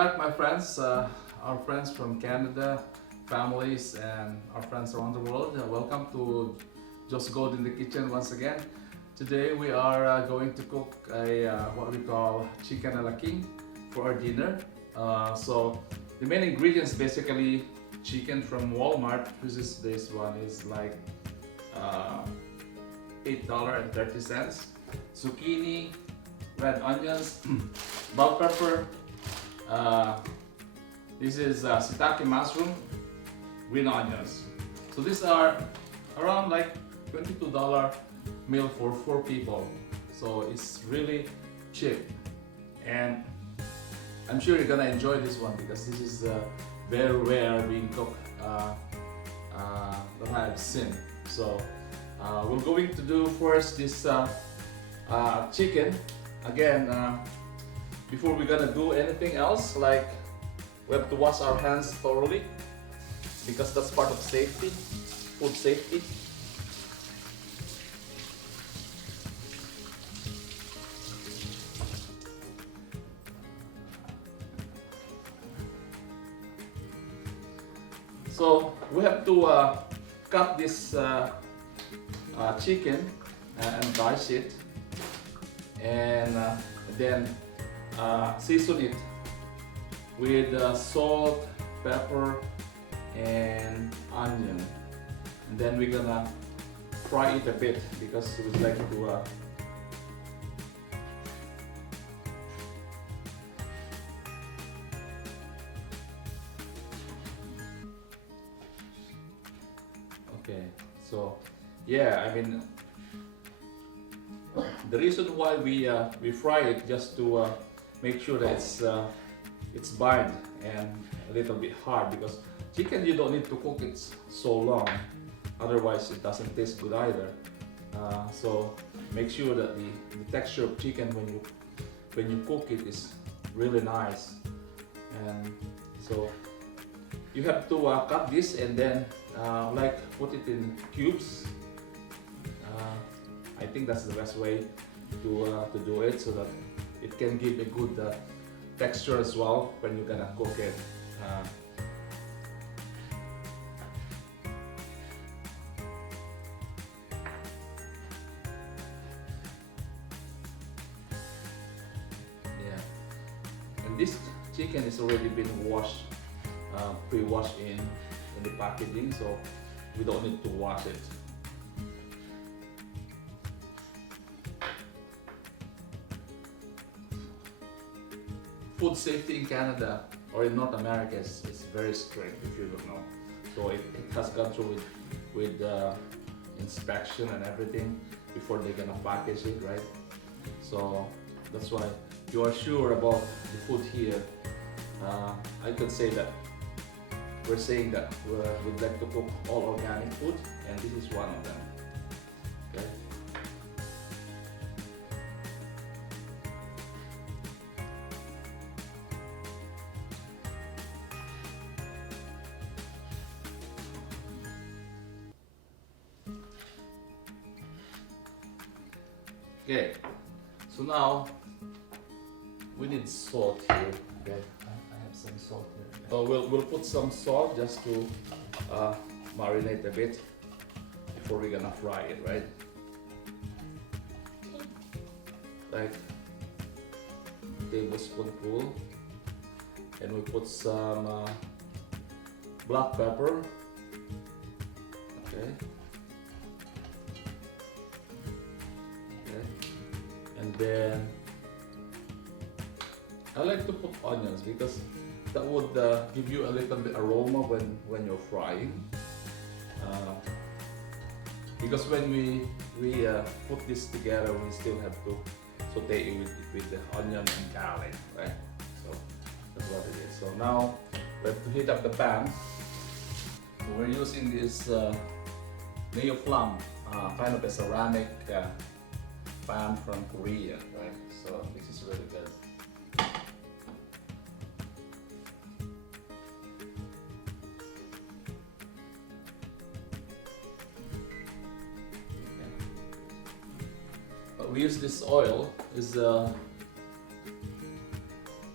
Back, my friends, our friends from Canada, families, and our friends around the world. Welcome to Just Gold in the Kitchen once again. Today we are going to cook a what we call chicken a la king for our dinner. So the main ingredients basically chicken from Walmart. This one is like $8.30. Zucchini, red onions, bell pepper. This is shiitake mushroom, green onions. So these are around like $22 meal for 4 people. So it's really cheap, and I'm sure you're gonna enjoy this one because this is very rare being cooked that I've seen. So we're going to do first this chicken again. Before we're gonna do anything else, like we have to wash our hands thoroughly because that's part of safety, food safety. So we have to cut this chicken and dice it, and then season it with salt, pepper, and onion. And then we're gonna fry it a bit because we would like to okay, so yeah, I mean, the reason why we fry it just to make sure that it's bind and a little bit hard, because chicken you don't need to cook it so long, otherwise it doesn't taste good either. So make sure that the texture of chicken when you cook it is really nice. And so you have to cut this and then like put it in cubes. I think that's the best way to do it, so that it can give a good texture as well when you're gonna cook it. Yeah, and this chicken is already been washed, pre-washed in the packaging, so we don't need to wash it. Food safety in Canada or in North America is very strict, if you don't know. So it has gone through with inspection and everything before they're gonna package it, right? So that's why you are sure about the food here. I could say that we're saying that we'd like to cook all organic food, and this is one of them. Okay. Okay, so now we need salt here. Okay, I have some salt here. So we'll put some salt just to marinate a bit before we're gonna fry it, right? Like tablespoonful, and we put some black pepper. Okay. And then I like to put onions because that would give you a little bit aroma when you're frying. Because when we put this together, we still have to saute it with the onion and garlic, right? So that's what it is. So now we have to heat up the pan. So we're using this Neo Flam, kind of a ceramic pan from Korea, right? So this is really good. Okay. But we use this oil is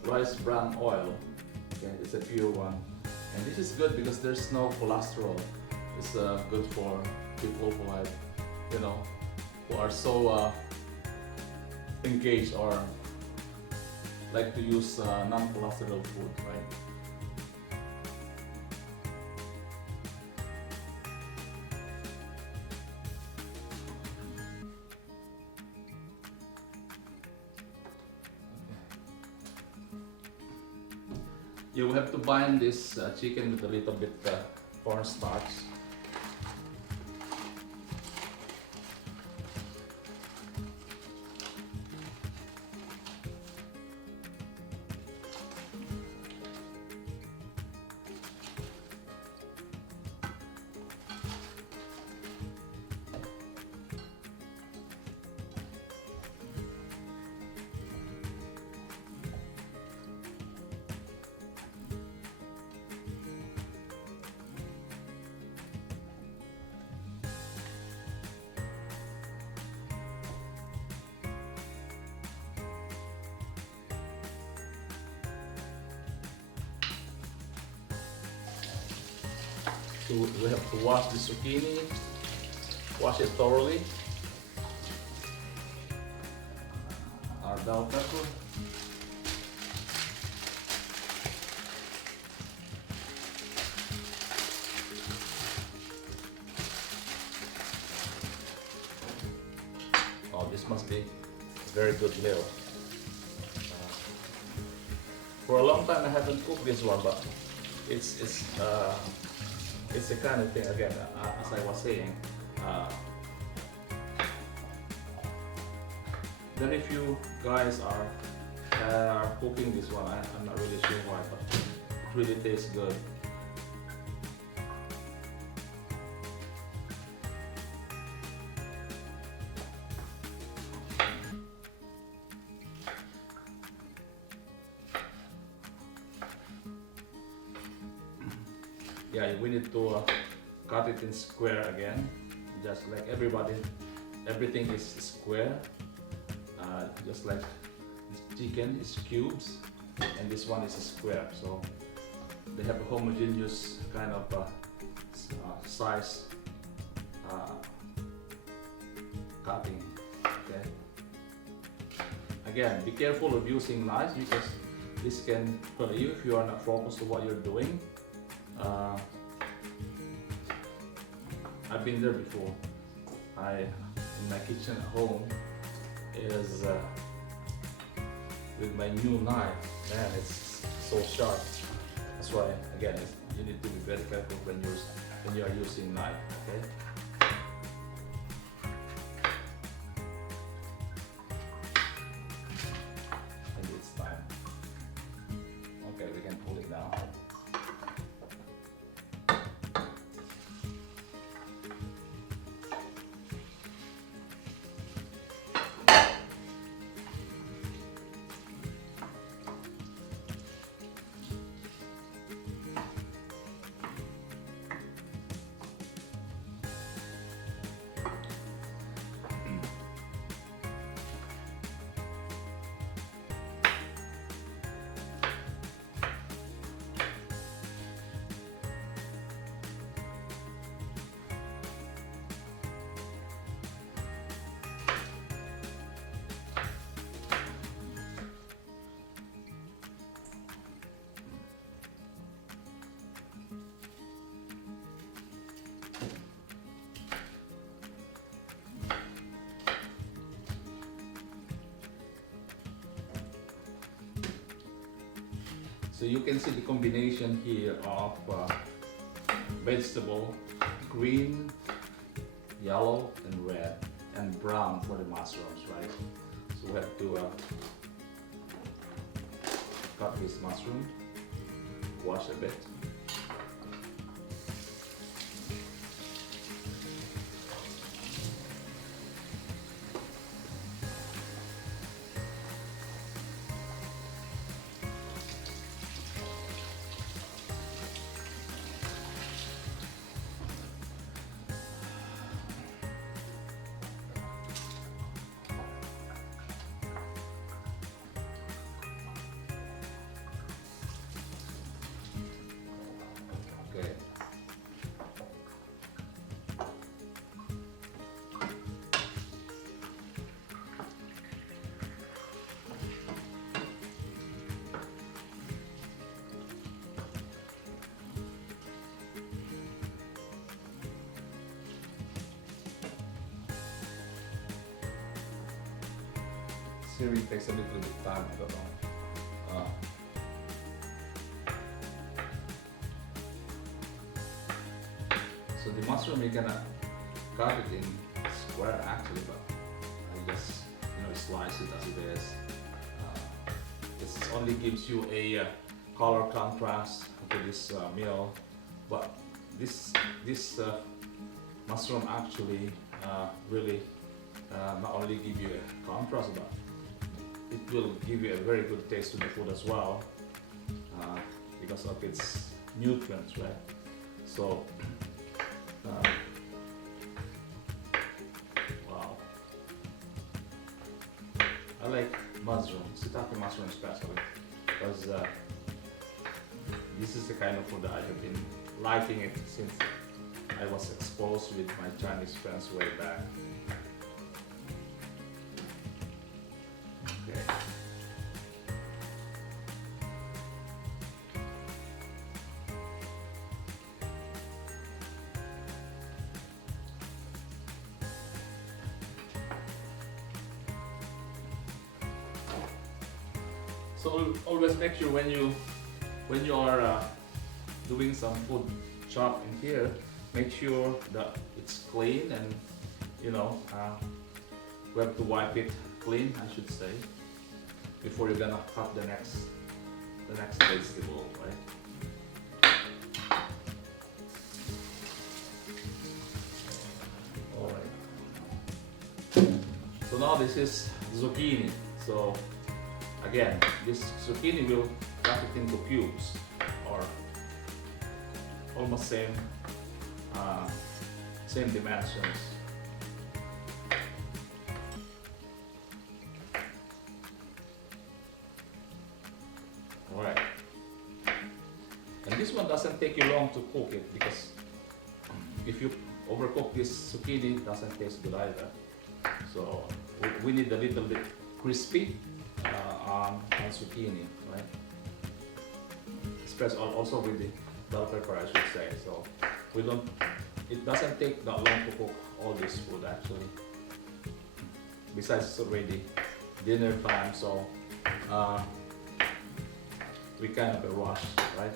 rice bran oil. Okay, it's a pure one, and this is good because there's no cholesterol. It's good for people who have, you know, who are so engaged or like to use non-cholesterol food, right? You will have to bind this chicken with a little bit cornstarch. So we have to wash the zucchini, wash it thoroughly. Our bell pepper. Oh, this must be a very good meal. For a long time I haven't cooked this one, but it's the kind of thing, again, as I was saying, then if you guys are cooking this one, I'm not really sure why, but it really tastes good. Yeah, we need to cut it in square again, just like everything is square, just like chicken is cubes and this one is a square, so they have a homogeneous kind of size cutting. Okay, again, be careful of using knives because this can hurt you if you are not focused on what you're doing. I've been there before. In my kitchen at home is with my new knife. Man, it's so sharp. That's why, again, you need to be very careful when you are using knife. Okay. Maybe it's time. Okay, we can pull it now. So you can see the combination here of vegetable, green, yellow, and red, and brown for the mushrooms, right? So we have to cut this mushroom, wash a bit. searing takes a little bit of time, I don't know. So the mushroom you cannot cut it in square actually, but I just slice it as it is. This only gives you a color contrast to this meal, but this mushroom actually really not only give you a contrast, but it will give you a very good taste to the food as well, because of its nutrients, right? So wow, I like mushroom, shiitake mushroom especially, because this is the kind of food that I have been liking it since I was exposed with my Chinese friends way back. Okay. So always make sure when you are doing some food chop in here, make sure that it's clean, and we have to wipe it clean, I should say, before you're gonna cut the next vegetable, right? All right. So now this is zucchini. So again, this zucchini will cut it into cubes, or almost same dimensions. All right, and this one doesn't take you long to cook it, because if you overcook this zucchini, it doesn't taste good either. So we need a little bit crispy on zucchini, right? Especially also with the bell pepper, I should say. So it doesn't take that long to cook all this food actually. Besides, it's already dinner time, so we kind of a rush, right?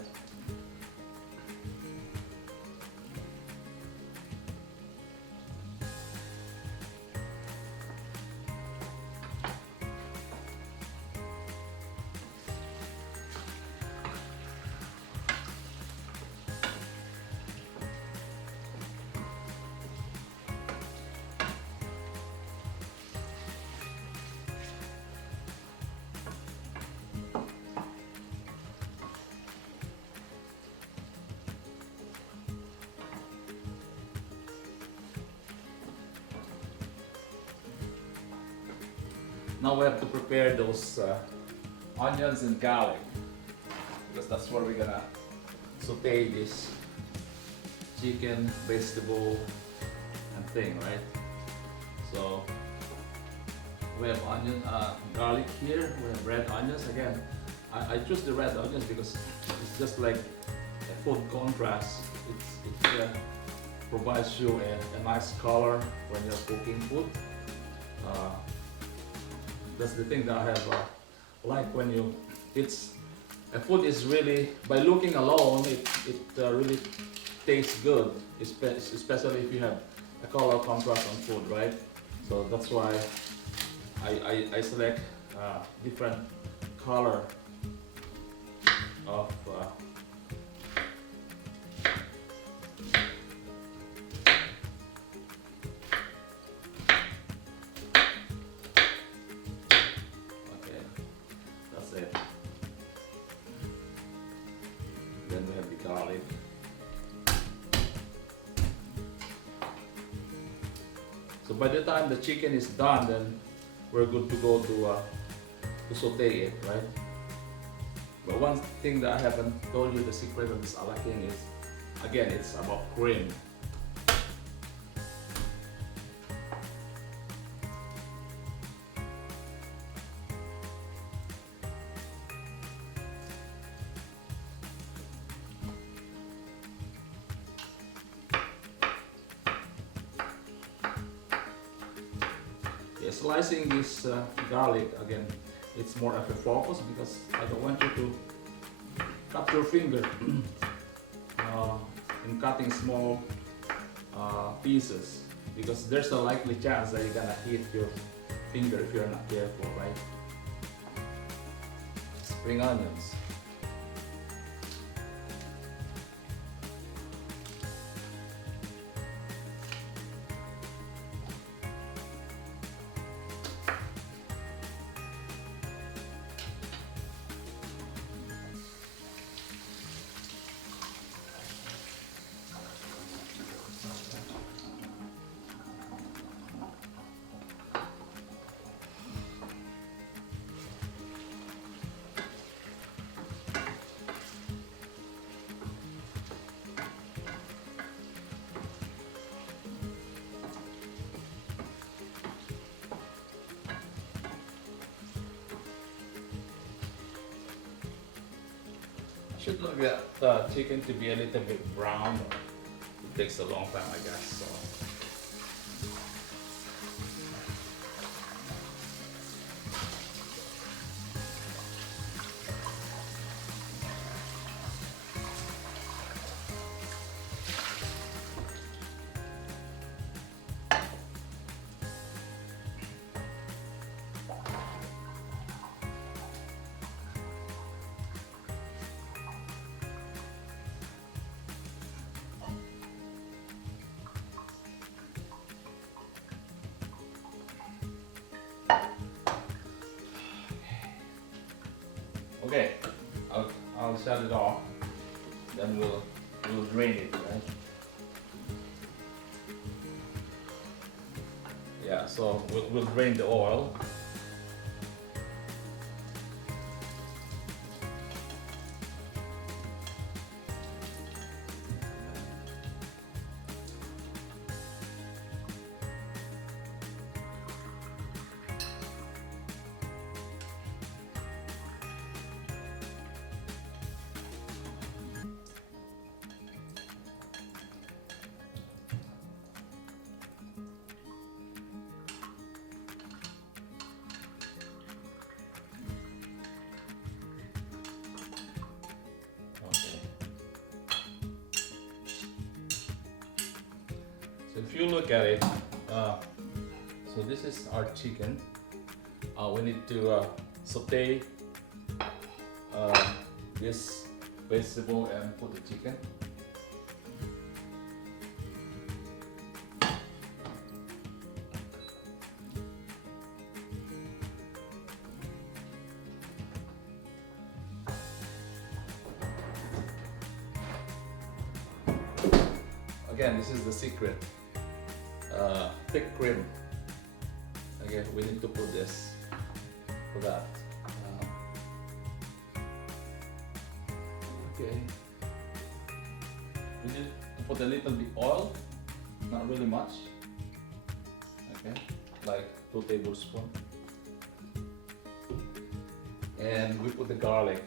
Now we have to prepare those onions and garlic, because that's where we're gonna saute this chicken, vegetable, and thing, right? So we have garlic here. We have red onions. Again, I choose the red onions because it's just like a food contrast. It provides you a nice color when you're cooking food. That's the thing that I have like when a food is really, by looking alone, it really tastes good, especially if you have a color contrast on food, right? So that's why I select different color of then we have the garlic. So by the time the chicken is done, then we're good to go to saute it, right? But one thing that I haven't told you, the secret of this alaking is, again, it's about cream. slicing this garlic again, it's more of a focus because I don't want you to cut your finger in cutting small pieces, because there's a likely chance that you're gonna hit your finger if you're not careful, right? Spring onions. Should look at the chicken to be a little bit brown. It takes a long time, I guess. So. Okay, I'll shut it off. Then we'll drain it, right? Yeah, so we'll drain the oil. So if you look at it, so this is our chicken. We need to saute this vegetable and put the chicken. Again, this is the secret. Thick cream. Okay, we need to put this for that. Okay. We need to put a little bit oil, not really much. Okay, like 2 tablespoons. And we put the garlic.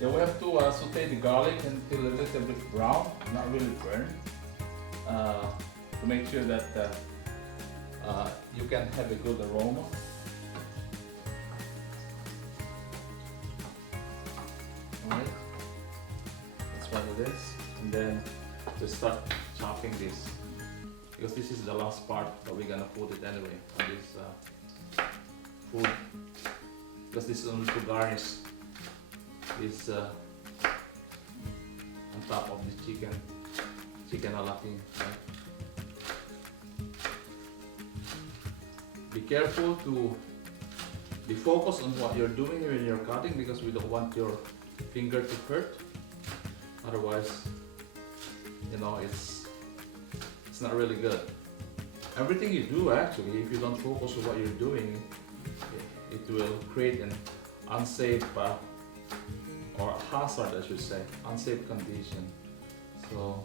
Yeah, we have to saute the garlic until a little bit brown, not really burned, to make sure that you can have a good aroma. Alright, that's what it is. And then just start chopping this, because this is the last part, but we're gonna put it anyway on this food, because this is only to garnish is on top of the chicken alating, right? Be careful to be focused on what you're doing when you're cutting, because we don't want your finger to hurt. Otherwise, you know, it's not really good. Everything you do, actually, if you don't focus on what you're doing, it will create an unsafe or hazard, I should say, unsafe condition. So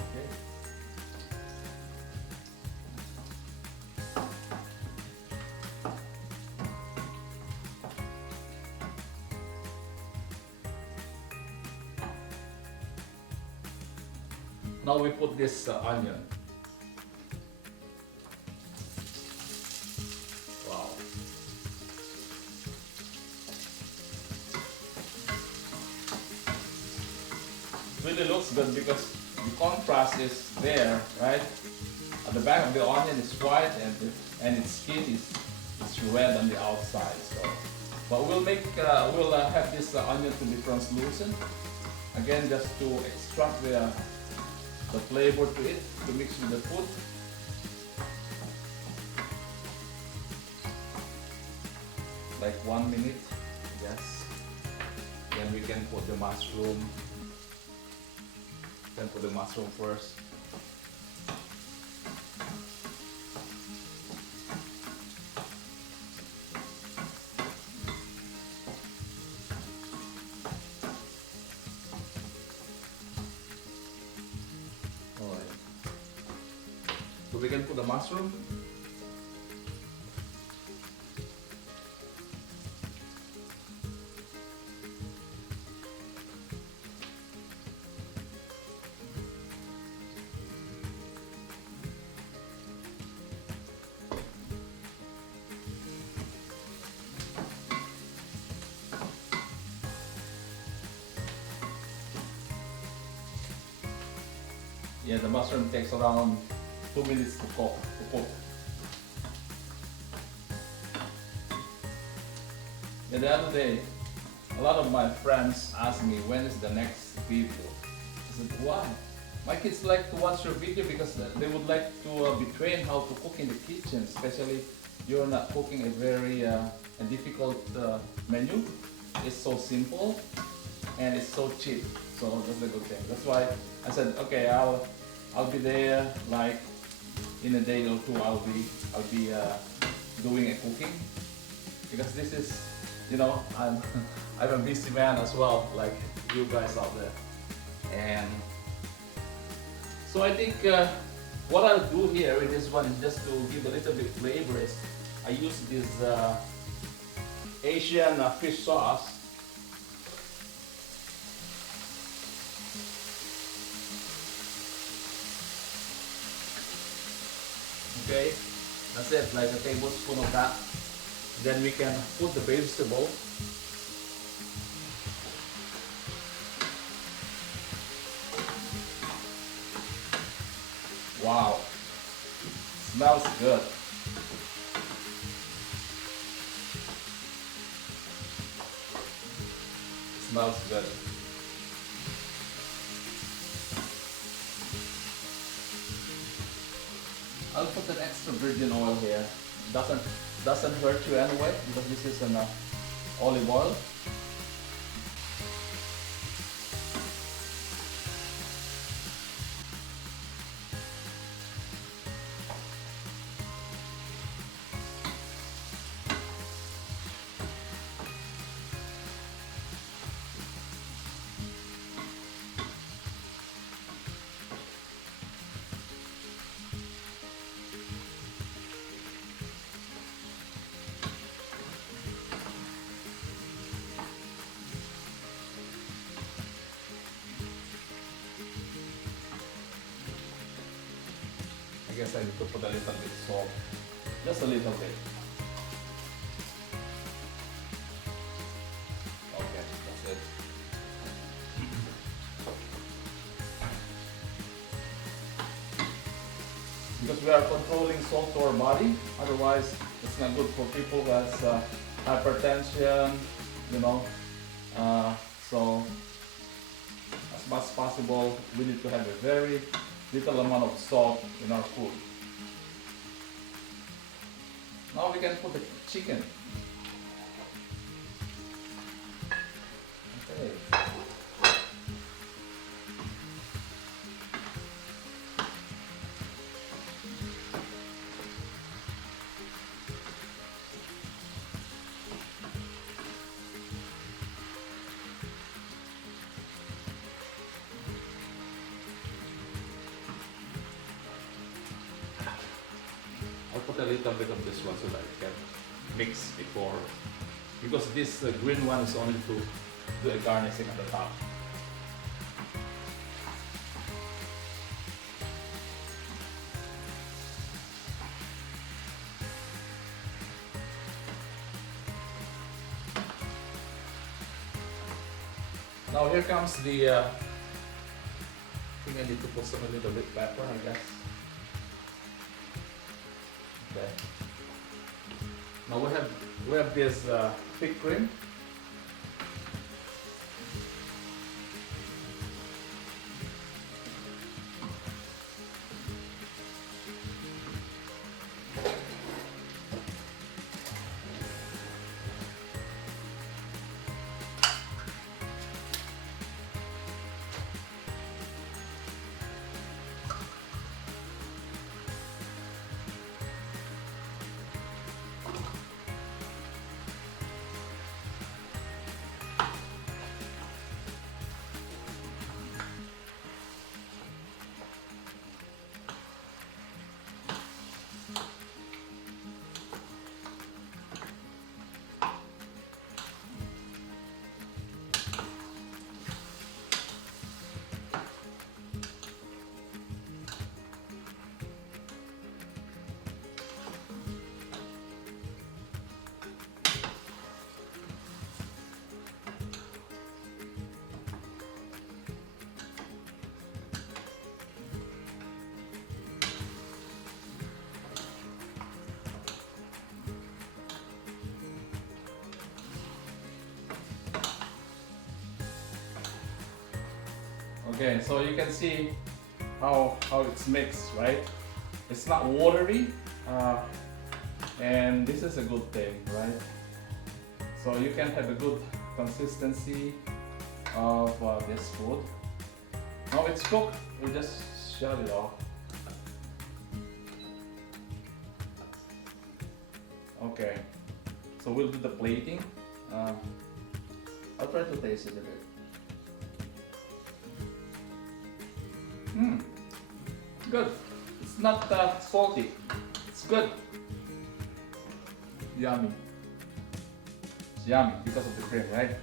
okay. Now we put this onion. Wow. Really looks good because the contrast is there, right? At the back of the onion is white and its skin is red on the outside. So, but we'll have this onion to be translucent. Again, just to extract the flavor to it, to mix with the food. Like 1 minute, yes. Then we can put the mushroom. Then put the mushroom first. Alright. So we can put the mushroom. Yeah, the mushroom takes around 2 minutes to cook. Yeah, the other day, a lot of my friends asked me when is the next video. I said, why? My kids like to watch your video because they would like to be trained how to cook in the kitchen, especially you're not cooking a very a difficult menu. It's so simple and it's so cheap. So that's the good thing. That's why I said, okay, I'll be there like in a day or two. I'll be doing a cooking because this is, you know, I'm a busy man as well, like you guys out there. And so I think what I'll do here with this one is just to give a little bit flavor. I use this Asian fish sauce. Okay, that's it, like a tablespoon of that. Then we can put the vegetable. Wow, smells good. Smells good. I'll put an extra virgin oil here. Doesn't hurt you anyway because this is an olive oil. I guess I need to put a little bit salt, just a little bit. Okay, that's it. Because we are controlling salt to our body, otherwise it's not good for people who has hypertension, you know. So as much as possible, we need to have a very little amount of salt in our food. Now we can put the chicken. Okay. I'll put a little bit of this one so that I can mix before, because this green one is only to do a garnishing at the top. Now here comes the, I think I need to put some a little bit pepper, I guess. Okay. Now we have this thick cream. Okay, so you can see how it's mixed, right? It's not watery, and this is a good thing, right? So you can have a good consistency of this food. Now it's cooked, we just shut it off. Okay, so we'll do the plating. I'll try to taste it a bit. Good. It's not salty. It's good. Yummy. It's yummy because of the cream, right?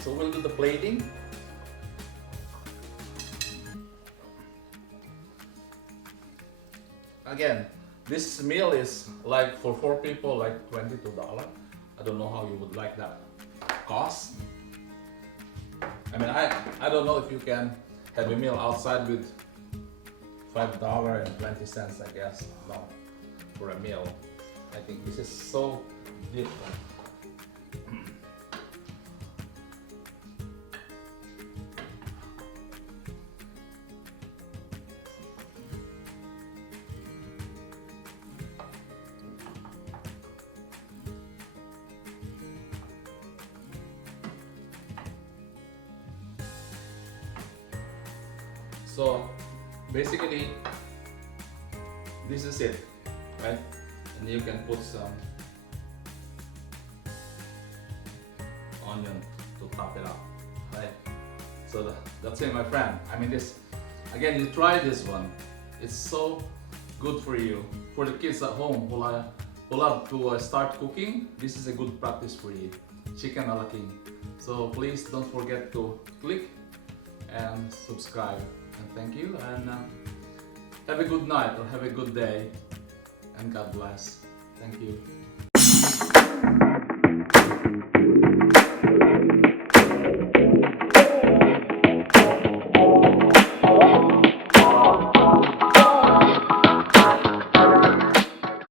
So we'll do the plating. Again, this meal is like for 4 people, like $22. I don't know how you would like that cost. I mean, I don't know if you can have a meal outside with $5.20, I guess, no, for a meal. I think this is so different. So basically, this is it, right? And you can put some onion to top it up, right? So that's it, my friend. I mean, this again, you try this one. It's so good for you. For the kids at home who love to start cooking, this is a good practice for you. Chicken a la king. So please don't forget to click and subscribe. And thank you, and have a good night or have a good day, and God bless. Thank you.